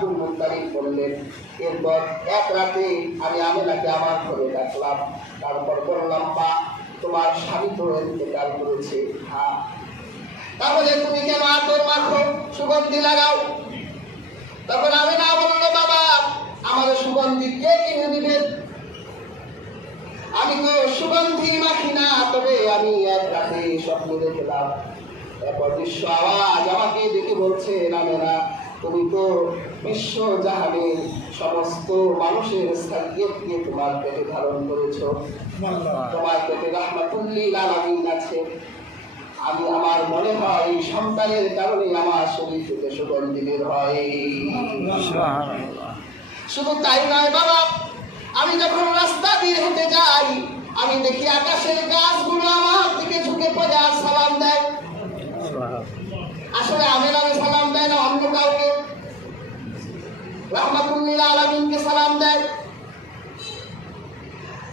Abdul Muttalib বললেন। এরপর এক রাতে আমি আমেনাকে আমার ঘরে ডাকলাম, তারপর বললাম, মা, তোমার স্বামী তো ইন্তেকাল করেছে, হ্যাঁ, তাহলে তুমি কেন আতর মাখো, সুগন্ধি লাগাও? তখন আমেনা বলল, বাবা, আমার সুগন্ধি কে কিনে দিবেন? আমি তো সুগন্ধি মাখি না, তবে আমি এক রাতে স্বপ্ন দেখলাম, এক অদৃশ্য আওয়াজ আমাকে দেখে বলছে, আমেনা, তুমি তো বিশ্ব জাহানের সমস্ত মানুষের স্থায়ীকে তোমার পেটে ধারণ করেছো, তোমার পেটে রাহমাতুল লিল আলামিন আছে। আমি আমার মনে হয় এই সন্তানের কারণে আমার শরীর থেকে সুগন্ধি বের হয়। শুধু তাই নয় বাবা, আমি যখন রাস্তা দিয়ে হেঁটে যাই, আমি দেখি আকাশের গাছগুলো আমার দিকে ঝুঁকে পড়ে আর সালাম দেয়। আসলে আমেনা সালাম দেয় না, অন্য কাউকে, রাহমাতুল লিল আলামিনকে সালাম দেয়।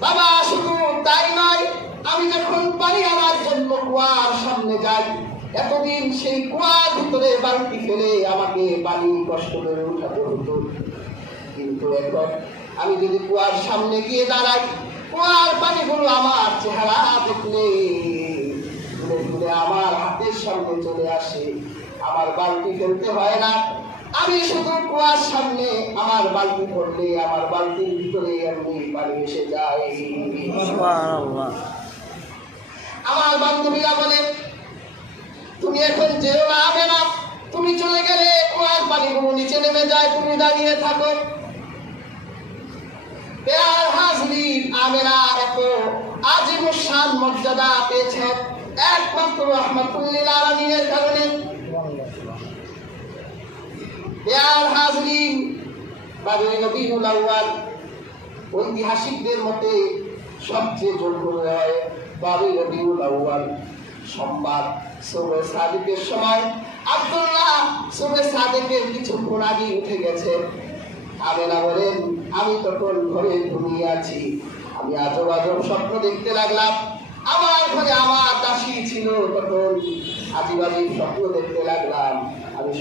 বাবা শুধু তাই নয়, আমি যখন পানি আনার জন্য কুয়ার সামনে যাই, এতদিন সেই কুয়ার ভিতরে বালতি ফেলে আমাকে পানি কষ্ট করে উঠাতে হতো, কিন্তু এখন আমি যদি কুয়ার সামনে গিয়ে দাঁড়াই, কুয়ার পানিগুলো আমার চেহারা দেখলে ঘুরে ঘুরে আমার হাতের সামনে চলে আসে, আমার বালতি ফেলতে হয় না। আমি শুধু কুয়ার সামনে আমার বালতি পড়লে আমার বালতির ভিতরে এমনি পানি এসে যায়। আমার বান্ধবীরা বলে, তুমি এখন যেও না আমেনা, তুমি চলে গেলে কুয়ার পানিগুলো নিচে নেমে যায়, তুমি দাঁড়িয়ে থাকো। প্যার হাজরিন, আমেনা এত আজিমুস শান মর্যাদা পেয়েছে একমাত্র রাহমাতুল লিল আলামিনের কারণে। প্যার হাজরিন, বাবুল নবীউল আউয়াল ঐতিহাসিকদের মতে সবচেয়ে জনপ্রিয় হয় বাবুল নবীউল আউয়াল সোমবার সুবহে সাদিকের সময় আব্দুল্লাহ সুবহে সাদিকের কিছুক্ষণ আগে উঠে গেছে। আমেনা বলেন, আমি তখন ঘরে ঘুমিয়ে আছি, আমি আজব আজব স্বপ্ন দেখতে লাগলাম। আমার ঘরে আমার দাসী ছিল, তখন আজীব আজীব স্বপ্ন দেখতে লাগলাম। আমি